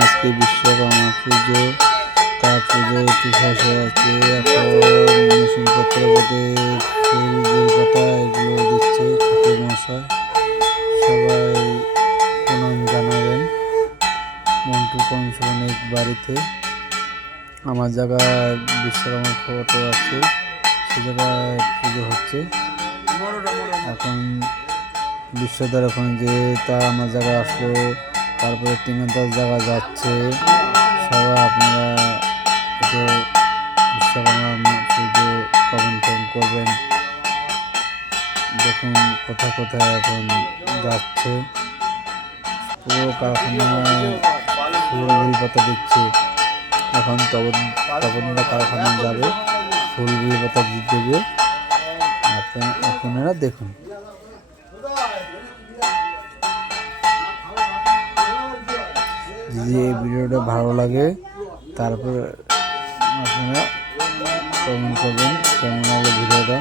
আজকে বিশ্বকর্মা পুজো, তার পুজো একটু শেষ হয়ে যাচ্ছে। এখন মেশিনপত্র বোধে ফুল বেলপাতা এগুলো দিচ্ছে ঠাকুর মশাই। সবাই প্রণাম জানাবেন। মন্টু কংসনের বাড়িতে আমার জায়গায় বিশ্বকর্মা ফটো আছে, সে জায়গায় পুজো হচ্ছে। এখন বিশ্বদার এখন যে তা আমার জায়গায় আসলো, তারপরে 3-10 জায়গা যাচ্ছে। সবাই আপনারা একটু বিশ্বকর্মা পুজো কমেন্ট করবেন। দেখুন কোথায় কোথায় এখন যাচ্ছে, পুরো কারখানায় ফুল বেলপাতা দিচ্ছে। এখন তপনদা কারখানায় যাবে, ফুল বেলপাতা দেবে। আপনারা দেখুন। যদি এই ভিডিওটা ভালো লাগে তারপর আপনারা কমেন্ট করবেন কেমন হলো ভিডিওটা।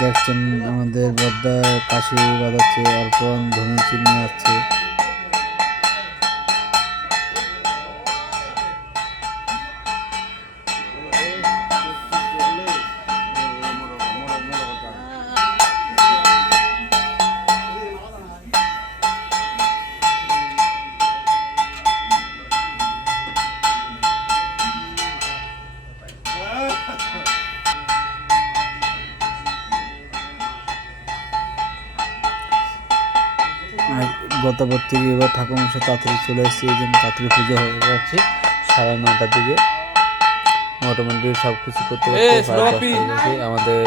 দেখছেন আমাদের বদ্দা কাশি বাজাচ্ছে, অর্পণ ধনী চিনি আছে। গতবার থেকে এবার ঠাকুরমশাই তাড়াতাড়ি চলে এসেছে, এই জন্য তাড়াতাড়ি পুজো হয়ে যাচ্ছে। 9:30টার দিকে মোটামুটি সব কিছু করতে আমাদের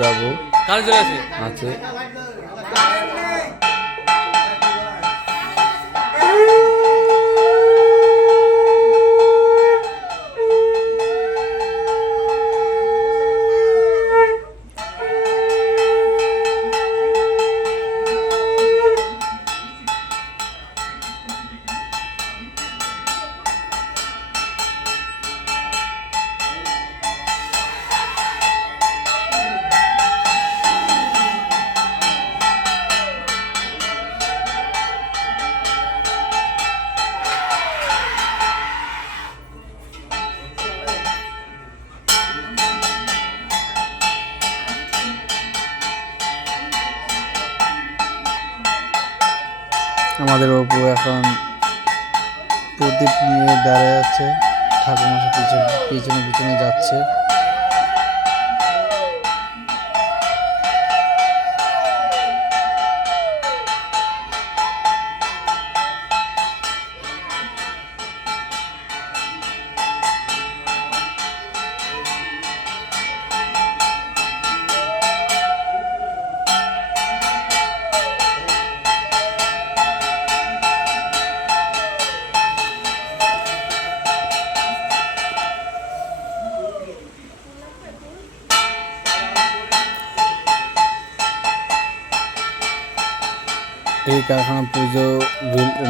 দাবু আছে। আমাদের অপু এখন প্রদীপ নিয়ে দাঁড়িয়ে আছে, ঠাকুরমশাই পিছনে পিছনে যাচ্ছে। এই কারখানা পুজো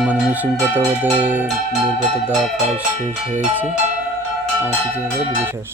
মানে মেশিনপত্র বেলপাতা দেওয়া প্রায় শেষ হয়েছে, আর কিছু বিশেষ।